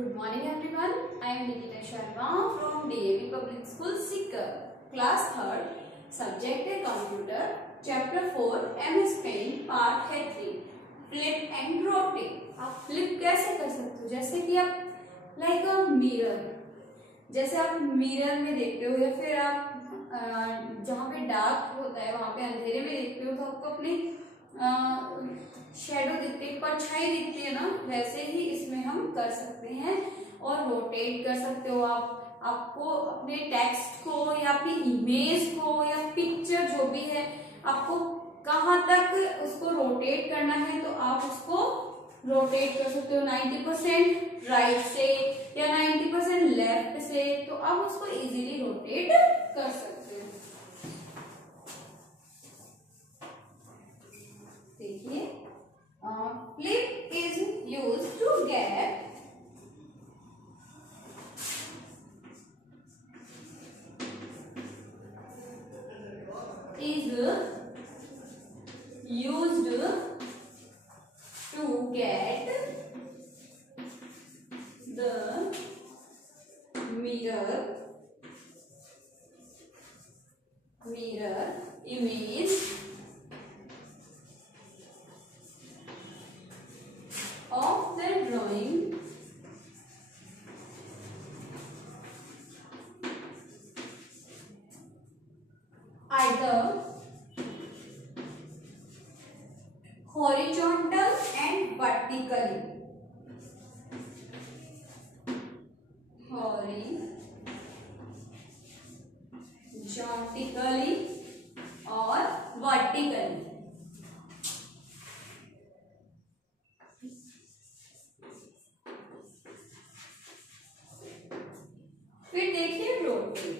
Good morning everyone. I am Nikita Sharma from DAV Public School Sikar, class 3rd, subject है computer, chapter 4, MS Paint, part है 3, flip and rotate. आप flip कैसे कर सकते हो? जैसे कि आप like a mirror, जैसे आप मिरर में देखते हो या फिर आप जहाँ पे डार्क होता है वहाँ पे अंधेरे में देखते हो तो आपको अपनी शेडो दिखती है, परछाई दिखती है ना, वैसे ही इसमें हम कर सकते हैं और रोटेट कर सकते हो। आप आपको अपने टेक्स्ट को या अपनी इमेज को या पिक्चर जो भी है आपको कहाँ तक उसको रोटेट करना है तो आप उसको रोटेट कर सकते हो 90% राइट से या 90% लेफ्ट से, तो आप उसको इजीली रोटेट कर सकते हो। देखिए, flip is used to get the mirror image of the drawing either horizontal and vertically. Horizontally और vertically. फिर देखिए rotate.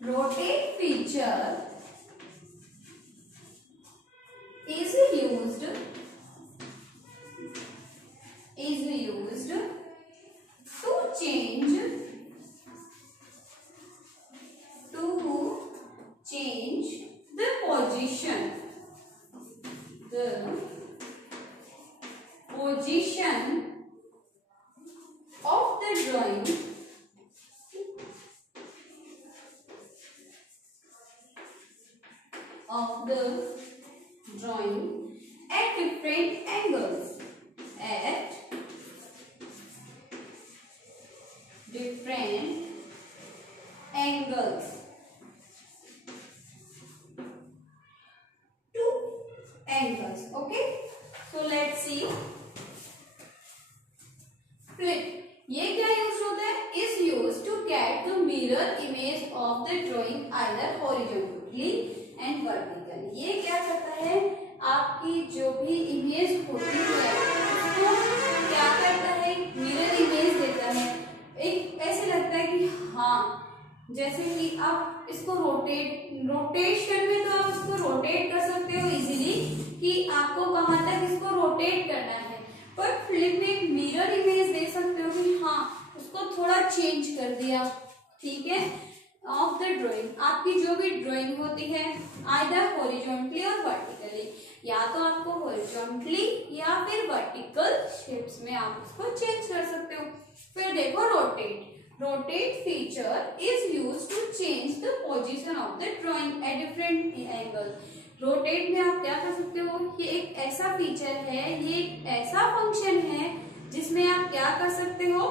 Rotate feature is used to change the position of the drawing at different angles. Okay, so let's see. Flip, ये क्या use होता है? Is used to get the mirror image of the drawing either horizontally and vertically. ये क्या करता है? आपकी जो भी इमेज होती है उसको क्या करता है? मिरर इमेज देता है। एक ऐसे लगता है कि हाँ, जैसे कि आप इसको रोटेशन में तो आप इसको रोटेट कर सकते हो इजीली कि आपको कहाँ तक इसको रोटेट करना है, पर फ्लिप में एक मिरर इमेज दे सकते हो कि हाँ उसको थोड़ा चेंज कर दिया, ठीक है, ऑफ द ड्राइंग। आपकी जो भी ड्राइंग होती है आइदर हॉरिजॉन्टली और वर्टिकली, या तो आपको हॉरिजॉन्टली या फिर वर्टिकल शेप्स में आप उसको चेंज कर सकते हो। फिर देखो rotate feature is used to change the position of the drawing at different angle. Rotate में आप क्या कर सकते हो? ये एक ऐसा फीचर है, ये एक ऐसा फंक्शन है जिसमें आप क्या कर सकते हो,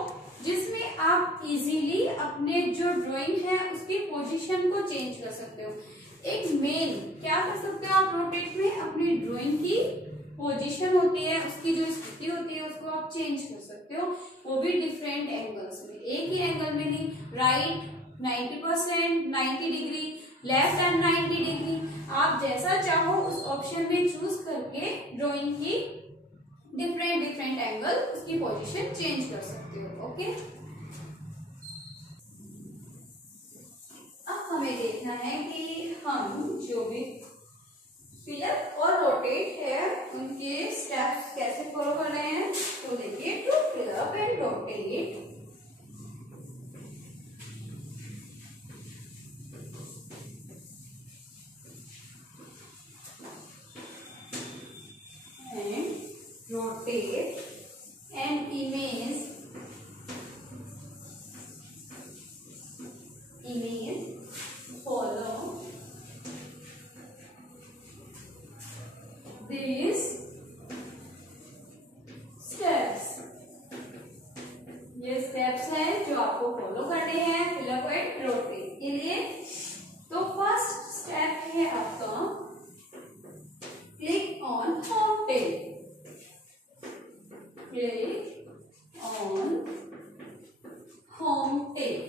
जिसमें आप इजीली अपने जो ड्राइंग है उसकी पोजीशन को चेंज कर सकते हो। एक मेन क्या कर सकते हो आप रोटेट में? अपनी ड्राइंग की पोजीशन होती है, उसकी जो स्थिति होती है उसको आप चेंज कर सकते हो, वो भी डिफरेंट एंगल्स में, एक ही एंगल में नहीं। Right 90%, 90 degree, left and 90 degree, आप जैसा चाहो उस ऑप्शन में चूज करके ड्राइंग की डिफरेंट एंगल उसकी पोजीशन चेंज कर सकते हो। ओके, अब हमें देखना है कि हम जो भी फ्लिप और रोटेट है उनके स्टेप्स कैसे फॉलो कर रहे हैं। तो देखिए, to flip and rotate rotate and image follow these steps। ये स्टेप्स हैं जो आपको फॉलो करने हैं फिलअप एंड रोटेट के लिए। तो फर्स्ट स्टेप है आपका click on home tab, click on home tab.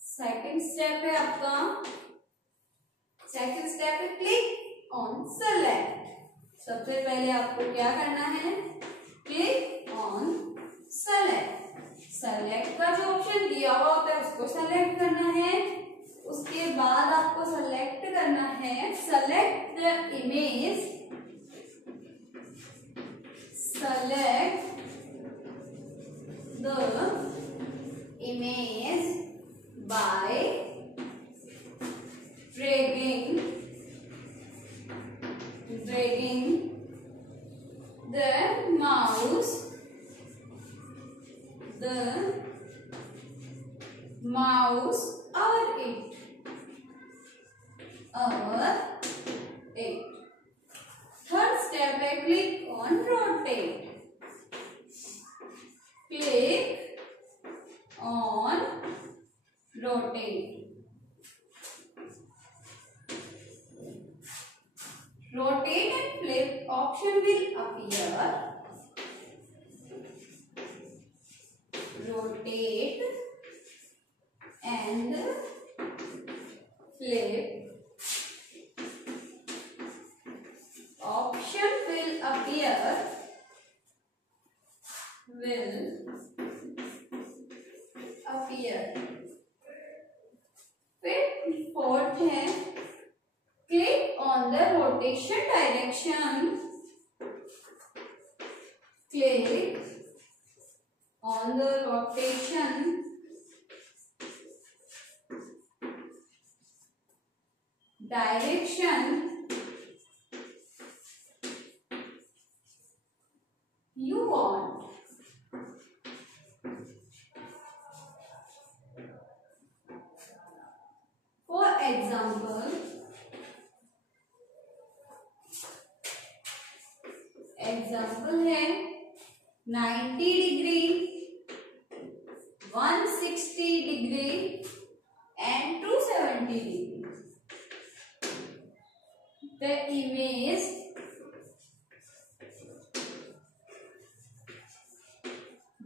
Second step है आपका, सेकंड स्टेप है क्लिक ऑन सेलेक्ट। सबसे पहले आपको क्या करना है, क्लिक ऑन सेलेक्ट। सेलेक्ट का जो ऑप्शन दिया हुआ होता है उसको सेलेक्ट करना है। उसके बाद आपको सेलेक्ट करना है select the image, select the image by dragging the mouse over it, Third step है click on rotate, click on rotate। Rotate and flip option will appear, rotate and flip option will appear, फिर fourth है click on the rotation direction, click on the rotation direction you want। For example है 90 degree, 160 degree and 270 degree।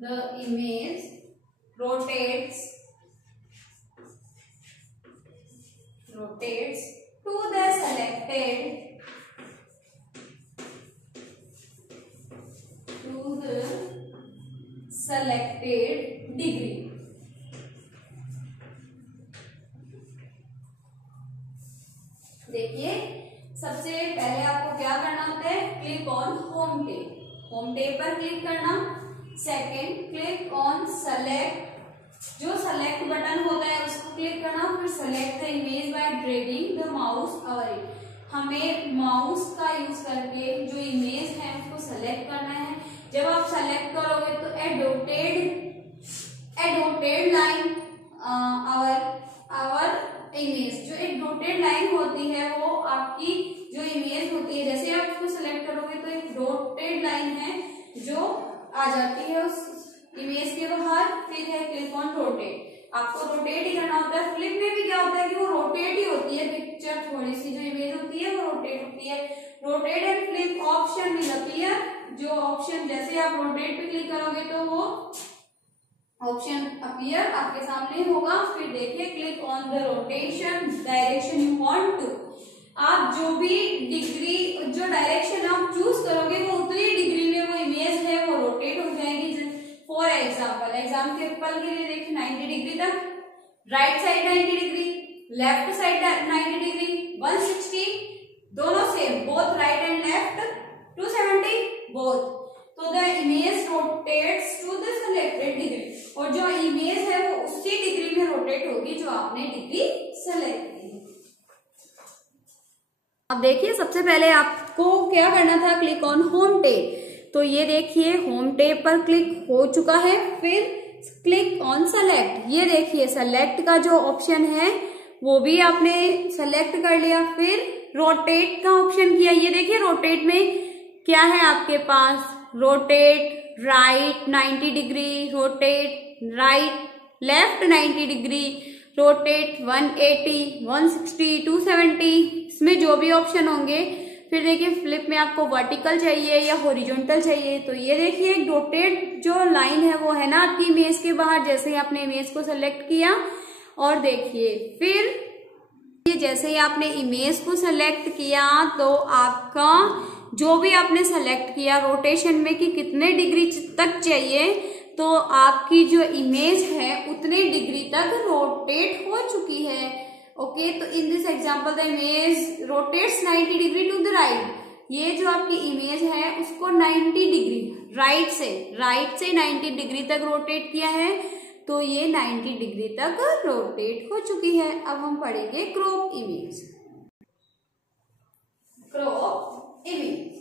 The image rotates to the selected degree। देखिए सबसे पहले आपको क्या करना होता है, click on home tab, home tab पर क्लिक करना। सेकंड क्लिक ऑन सेलेक्ट, जो सेलेक्ट बटन होता है उसको क्लिक करना। फिर select the image by dragging the mouse over it, हमें माउस का यूज करके जो इमेज है उसको सेलेक्ट करना है। जब आप सेलेक्ट करोगे तो डॉटेड लाइन आवर इमेज, जो एक डॉटेड लाइन होती है वो आपकी जो इमेज होती है, जैसे आप उसको सेलेक्ट करोगे तो एक डॉटेड लाइन है जो आ जाती है उस इमेज के बाहर। फिर है क्लिक ऑन रोटेट, आपको रोटेट ही करना होता है। फ्लिप में भी क्या होता है कि वो रोटेट ही होती है, पिक्चर थोड़ी सी जो इमेज होती है वो रोटेट होती है। Rotate and flip option will appear, जो ऑप्शन जैसे आप रोटेट पे क्लिक करोगे तो वो ऑप्शन अपीयर आपके सामने होगा। फिर देखिए click on the rotation direction you want to, आप जो भी डिग्री जो डायरेक्शन आप चूज करोगे वो उतनी डिग्री में वो इमेज है वो रोटेट हो जाएगी। फॉर एग्जाम्पल के लिए देखिए 90 डिग्री तक, right side 90 degree, left side 90 degree, 160 दोनों same, both right and left, 270 both. तो the image rotates to the selected degree, और जो इमेज है वो उसी डिग्री में रोटेट होगी जो आपने डिग्री सेलेक्ट की है। अब देखिए सबसे पहले आपको क्या करना था, क्लिक ऑन होम टैब। तो ये देखिए होम टैब पर क्लिक हो चुका है। फिर क्लिक ऑन सेलेक्ट, ये देखिए सेलेक्ट का जो ऑप्शन है वो भी आपने सेलेक्ट कर लिया। फिर रोटेट का ऑप्शन किया, ये देखिए रोटेट में क्या है आपके पास, rotate right 90 degree, rotate right left 90 degree, rotate 180, 160, 270, इसमें जो भी ऑप्शन होंगे। फिर देखिए फ्लिप में आपको वर्टिकल चाहिए या हॉरिजॉन्टल चाहिए। तो ये देखिए रोटेट जो लाइन है वो है ना आपकी इमेज के बाहर, जैसे ही आपने इमेज को सेलेक्ट किया। और देखिए फिर जैसे ही आपने इमेज को सेलेक्ट किया तो आपका जो भी आपने सेलेक्ट किया रोटेशन में कि कितने डिग्री तक चाहिए, तो आपकी जो इमेज है उतने डिग्री तक रोटेट हो चुकी है। ओके, तो in this example the image rotates 90 degree to the right. ये जो आपकी इमेज है उसको 90 डिग्री राइट से 90 डिग्री तक रोटेट किया है। तो ये 90 डिग्री तक रोटेट हो चुकी है। अब हम पढ़ेंगे crop image. Crop image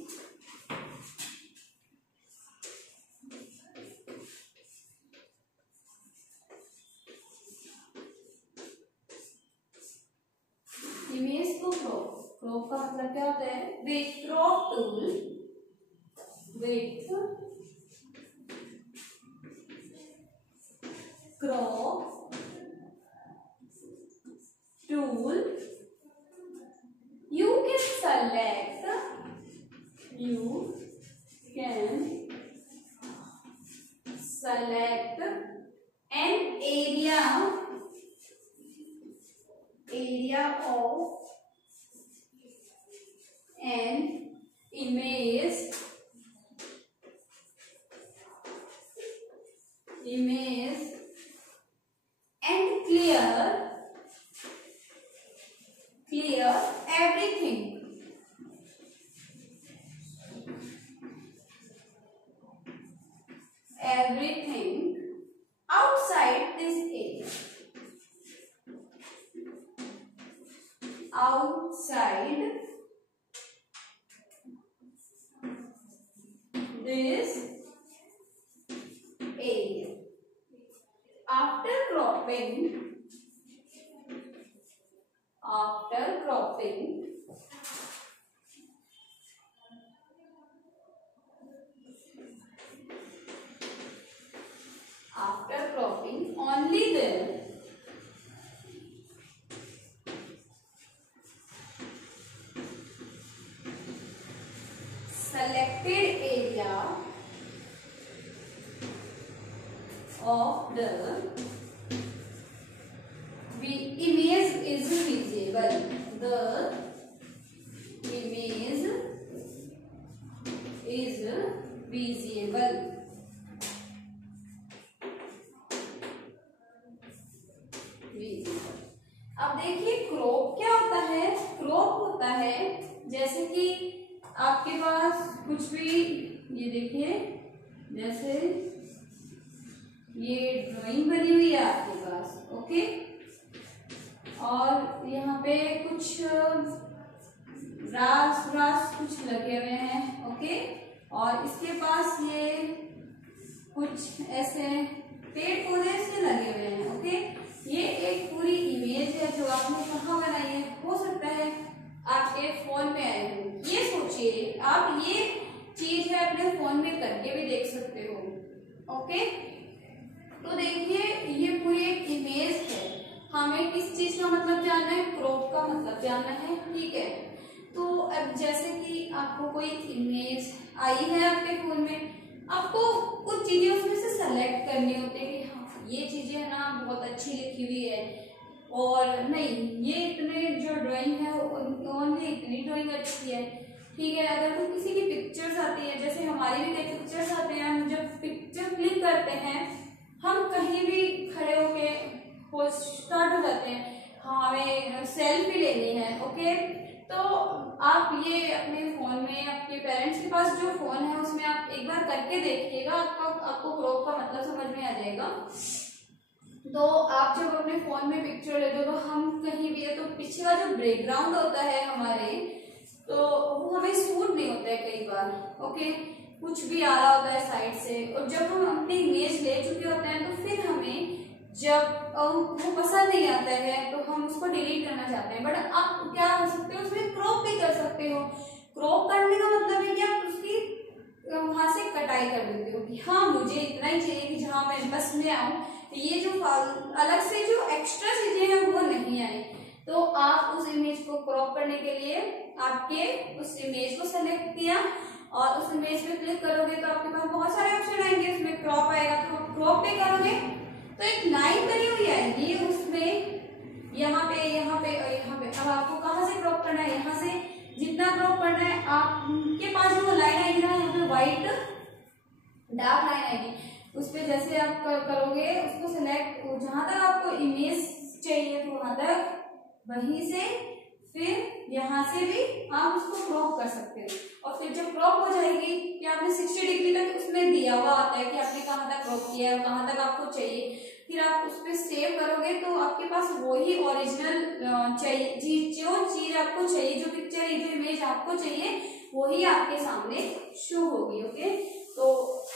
image को क्रॉप का मतलब क्या होता है, with crop tool, with crop tool you can select an area of an image and clear everything outside this area, outside this area. After cropping only then selected area of the image is visible. The image is visible. अब देखिए crop क्या होता है। Crop होता है जैसे कि आपके पास कुछ भी, ये देखिए जैसे ये ड्राइंग बनी हुई है आपके पास, ओके, और यहाँ पे कुछ ग्रास कुछ लगे हुए हैं, ओके, और इसके पास ये कुछ ऐसे पेड़ पौधे से लगे हुए हैं, ओके। ये एक पूरी इमेज है जो आपने कहाँ बनाई है, हो सकता है आपके फोन में आए हो। ये सोचिए आप ये चीज है अपने फोन में करके भी देख सकते हो, ओके। तो देखिए ये पूरी एक इमेज है, हमें किस चीज का मतलब जानना है, क्रॉप का मतलब जानना है, ठीक है। तो अब जैसे कि आपको कोई इमेज आई है आपके फोन में, आपको कुछ चीजें उसमें से सेलेक्ट करनी होती है कि हाँ ये चीजें है ना बहुत अच्छी लिखी हुई है, और नहीं ये इतने जो ड्राइंग है ओनली इतनी ड्राइंग अच्छी है, ठीक है। अगर कोई किसी की पिक्चर्स आती है, जैसे हमारी भी कई पिक्चर्स आते हैं, हम जब पिक्चर क्लिक करते हैं हम कहीं भी खड़े होके हो स्टार्ट हो जाते हैं, हाँ हमें सेल्फी लेनी है, ओके। तो आप ये अपने फोन में, आपके पेरेंट्स के पास जो फोन है उसमें आप एक बार करके देखिएगा, आपको क्रॉप का मतलब समझ में आ जाएगा। तो आप जब अपने फोन में पिक्चर लेते हो तो हम कहीं भी है तो पीछे का जो बैकग्राउंड होता है हमारे, तो वो हमें सूट नहीं होता है कई बार। ओके, कुछ भी आ रहा होता है साइड से, और जब हम अपनी इमेज ले चुके होते हैं तो फिर हमें जब वो पसंद नहीं आता है तो हम उसको डिलीट करना चाहते हैं। बट आप क्या कर सकते हो, उसमें क्रॉप भी कर सकते हो। क्रॉप करने का मतलब है कि आप उसकी वहां से कटाई कर देते हो कि हाँ मुझे इतना ही चाहिए कि जहां मैं बस में आऊं, ये जो अलग से जो एक्स्ट्रा चीजें हैं वो नहीं आए। तो आप उस इमेज को क्रॉप करने के लिए आपके उस इमेज को सेलेक्ट किया और उस इमेज पे क्लिक करोगे तो आपके पास बहुत सारे ऑप्शन आएंगे। उसमें क्रॉप आएगा तो आप क्रॉप पे करोगे तो एक लाइन बनी हुई आएगी, उसमें यहाँ पे यहाँ पे और यहाँ पे। अब आपको कहाँ से क्रॉप करना है, यहाँ से जितना क्रॉप करना है आपके पास जो लाइन आएगी ना, यहाँ पे व्हाइट डार्क लाइन आएगी, उस पे जैसे आप करोगे उसको सिलेक्ट, जहां तक आपको इमेज चाहिए तो वहां तक, वहीं से फिर यहाँ से भी आप उसको क्रॉप कर सकते हो। और फिर जब क्रॉप हो जाएगी कि आपने 60 डिग्री तक उसमें दिया हुआ आता है कि आपने कहाँ तक क्रॉप किया है, कहाँ तक आपको चाहिए, फिर आप उस पर सेव करोगे तो आपके पास वही ओरिजिनल चाहिए, जो चीज आपको चाहिए, जो पिक्चर जो इमेज आपको चाहिए वही आपके सामने शो होगी। ओके, तो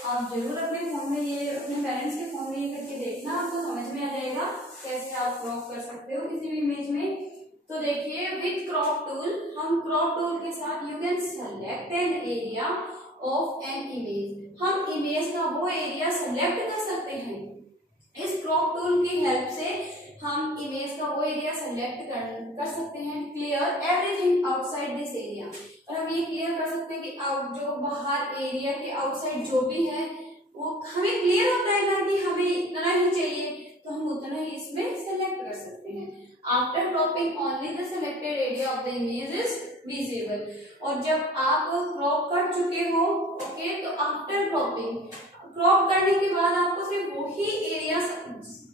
आप जरूर अपने फोन में ये, अपने पेरेंट्स के फोन में ये करके देखना, आपको समझ में आ जाएगा कैसे आप क्रॉप कर सकते हो किसी भी इमेज में। तो देखिए, विद क्रॉप टूल, हम क्रॉप टूल के साथ you can select an area of an image, हम इमेज का वो एरिया सेलेक्ट कर सकते हैं। इस क्रॉप टूल की हेल्प से हम इमेज का वो एरिया सेलेक्ट कर सकते हैं। Clear everything outside this area, और हम ये क्लियर कर सकते हैं कि जो बाहर एरिया के आउटसाइड जो भी है वो हमें क्लियर होता है ना कि हमें इतना ही चाहिए, तो हम उतना ही इसमें सेलेक्ट कर सकते हैं। After cropping only the selected area of the image is visible, और जब आप क्रॉप कर चुके हो, ओके, तो आफ्टर क्रॉपिंग, क्रॉप करने के बाद आपको सिर्फ वही एरिया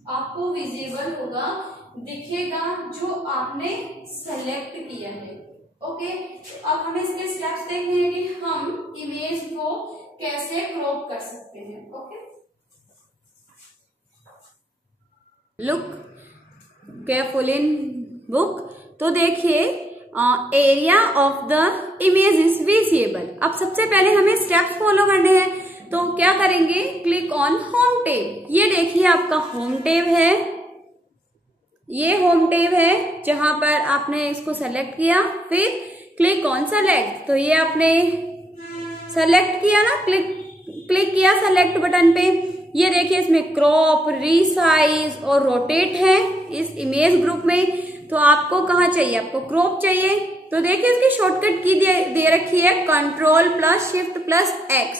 आपको विजिबल होगा, दिखेगा जो आपने सेलेक्ट किया है। ओके, तो अब हमें इसके स्टेप्स देखने हैं कि हम इमेज को कैसे क्रॉप कर सकते हैं। Okay, look careful in book. तो देखिए, area of the image is visible. अब सबसे पहले हमें स्टेप्स फॉलो करने हैं, तो क्या करेंगे, क्लिक ऑन होम टैब। ये देखिए आपका होम टैब है, ये होम टैब है जहां पर आपने इसको सेलेक्ट किया, फिर क्लिक ऑन सेलेक्ट, तो ये आपने सेलेक्ट किया ना, क्लिक किया सेलेक्ट बटन पे। ये देखिए इसमें क्रॉप, रीसाइज और रोटेट है इस इमेज ग्रुप में। तो आपको कहाँ चाहिए, आपको क्रॉप चाहिए, तो देखिए इसकी शॉर्टकट की दे रखी है Ctrl+Shift+X।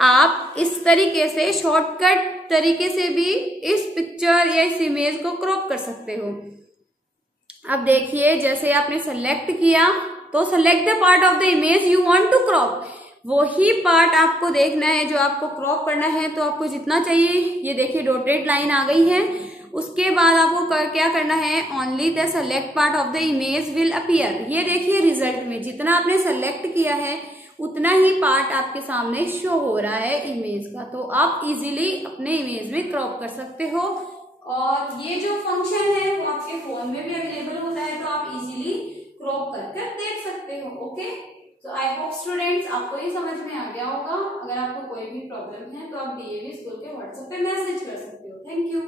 आप इस तरीके से शॉर्टकट तरीके से भी इस पिक्चर या इस इमेज को क्रॉप कर सकते हो। अब देखिए, जैसे आपने सेलेक्ट किया तो select the part of the image you want to crop, वही पार्ट आपको देखना है जो आपको क्रॉप करना है। तो आपको जितना चाहिए, ये देखिए डॉटेड लाइन आ गई है। उसके बाद आपको क्या करना है, only the select part of the image will appear. ये देखिए रिजल्ट में जितना आपने सेलेक्ट किया है उतना ही पार्ट आपके सामने शो हो रहा है इमेज का। तो आप इजीली अपने इमेज में क्रॉप कर सकते हो, और ये जो फंक्शन है वो आपके फोन में भी अवेलेबल होता है, तो आप इजीली क्रॉप करके देख सकते हो। ओके, तो आई होप स्टूडेंट्स आपको ये समझ में आ गया होगा। अगर आपको कोई भी प्रॉब्लम है तो आप डीएवी स्कूल के व्हाट्सएप पे मैसेज कर सकते हो। Thank you.